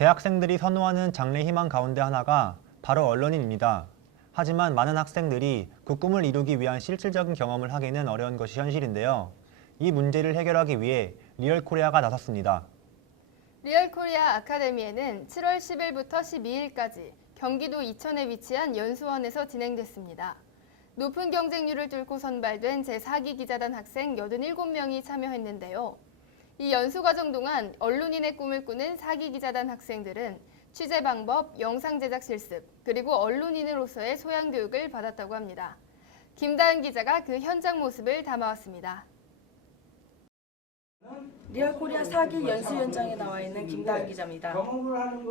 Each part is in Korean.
대학생들이 선호하는 장래 희망 가운데 하나가 바로 언론인입니다. 하지만 많은 학생들이 그 꿈을 이루기 위한 실질적인 경험을 하기는 어려운 것이 현실인데요. 이 문제를 해결하기 위해 리얼 코리아가 나섰습니다. 리얼 코리아 아카데미에는 7월 10일부터 12일까지 경기도 이천에 위치한 연수원에서 진행됐습니다. 높은 경쟁률을 뚫고 선발된 제4기 기자단 학생 87명이 참여했는데요. 이 연수 과정 동안 언론인의 꿈을 꾸는 4기 기자단 학생들은 취재 방법, 영상 제작 실습, 그리고 언론인으로서의 소양 교육을 받았다고 합니다. 김다은 기자가 그 현장 모습을 담아왔습니다. 리얼코리아 4기 연수 현장에 나와 있는 김다은 기자입니다.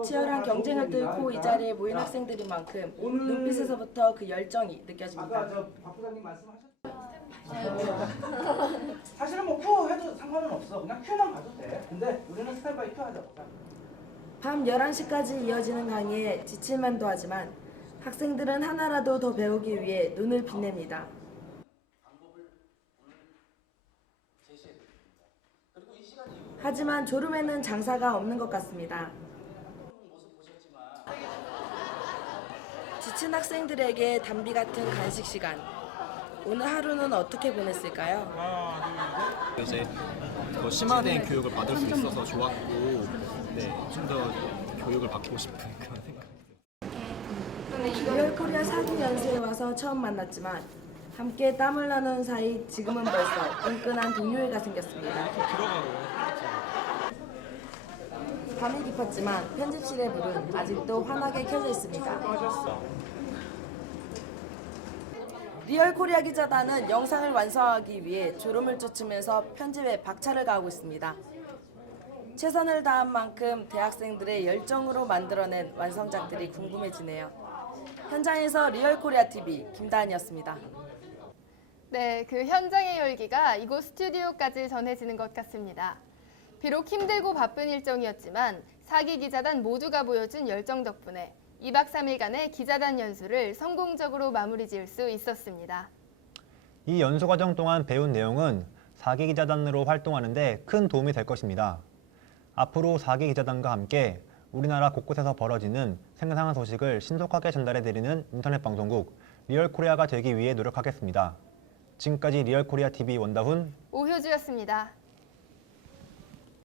치열한 경쟁을 뚫고 이 자리에 모인 학생들인 만큼 눈빛에서부터 그 열정이 느껴집니다. 사실은 뭐 상관은 없어. 그냥 큐만 가도 돼. 근데 우리는 스탠바이 큐 하자고. 밤 11시까지 이어지는 강의에 지칠만도 하지만 학생들은 하나라도 더 배우기 위해 눈을 빛냅니다. 하지만 졸음에는 장사가 없는 것 같습니다. 지친 학생들에게 담비 같은 간식 시간. 오늘 하루는 어떻게 보냈을까요? 이제 더 심화된 교육을 받을 수 있어서 좋았고 네, 좀 더 교육을 받고 싶은 그런 생각. 리얼 코리아 사기 연수에 와서 처음 만났지만 함께 땀을 나눈 사이 지금은 벌써 끈끈한 동료애가 생겼습니다. 밤이 깊었지만 편집실의 불은 아직도 환하게 켜져 있습니다. 리얼 코리아 기자단은 영상을 완성하기 위해 졸음을 쫓으면서 편집에 박차를 가하고 있습니다. 최선을 다한 만큼 대학생들의 열정으로 만들어낸 완성작들이 궁금해지네요. 현장에서 리얼 코리아 TV 김다은이었습니다. 네, 그 현장의 열기가 이곳 스튜디오까지 전해지는 것 같습니다. 비록 힘들고 바쁜 일정이었지만 사기 기자단 모두가 보여준 열정 덕분에 2박 3일간의 기자단 연수를 성공적으로 마무리 지을 수 있었습니다. 이 연수 과정 동안 배운 내용은 4기 기자단으로 활동하는데 큰 도움이 될 것입니다. 앞으로 4기 기자단과 함께 우리나라 곳곳에서 벌어지는 생생한 소식을 신속하게 전달해드리는 인터넷 방송국 리얼 코리아가 되기 위해 노력하겠습니다. 지금까지 리얼 코리아 TV 원다훈 오효주였습니다.